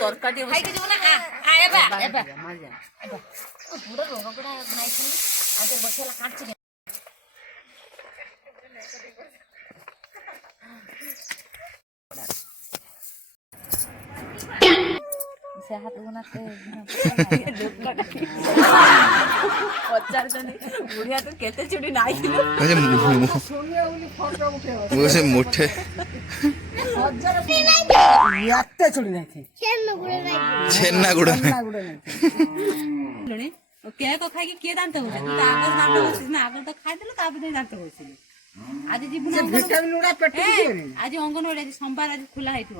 ତରକାରୀ बुढ़िया तो केते चुड़ी नाई मुठे छेना गुड़ा केक खाई किए दांत हो आगे दांत हो ना आगे तो खाई देलो तापर दांत हो आज जीवन आज अंगनवाड़ी आज सोमवार आज खुला हेतु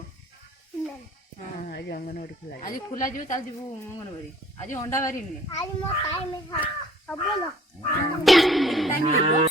आज अंगनवाड़ी खुला आज खुला जीव चल जीव अंगनवाड़ी आज अंडा बारी नुहे आज मो टाइम हबो ना टाइम हो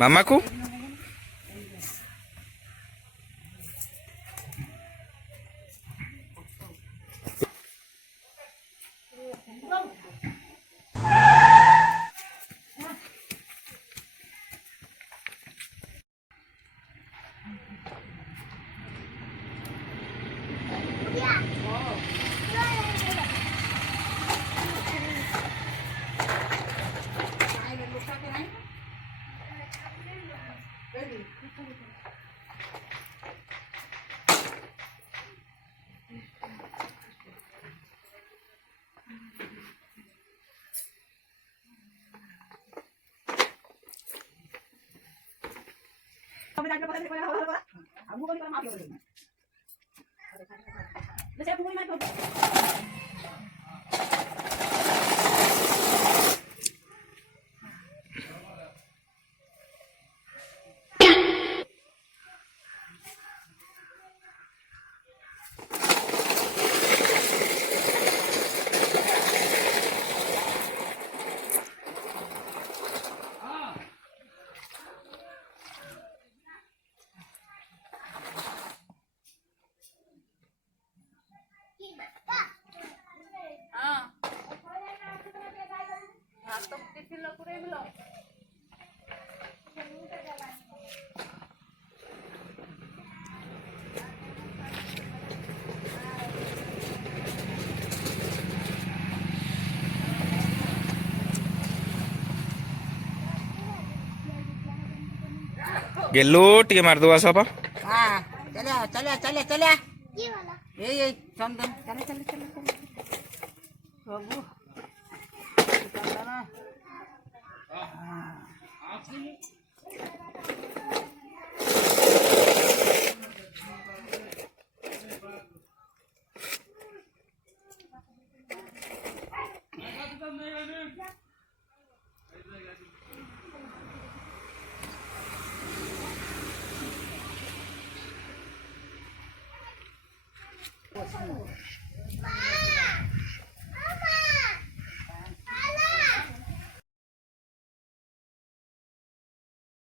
मामा को गेलो टिके मार दो सपा हां चले चले चले चले ये वाला ये चंदन चले चले चले बाबू चंदन हां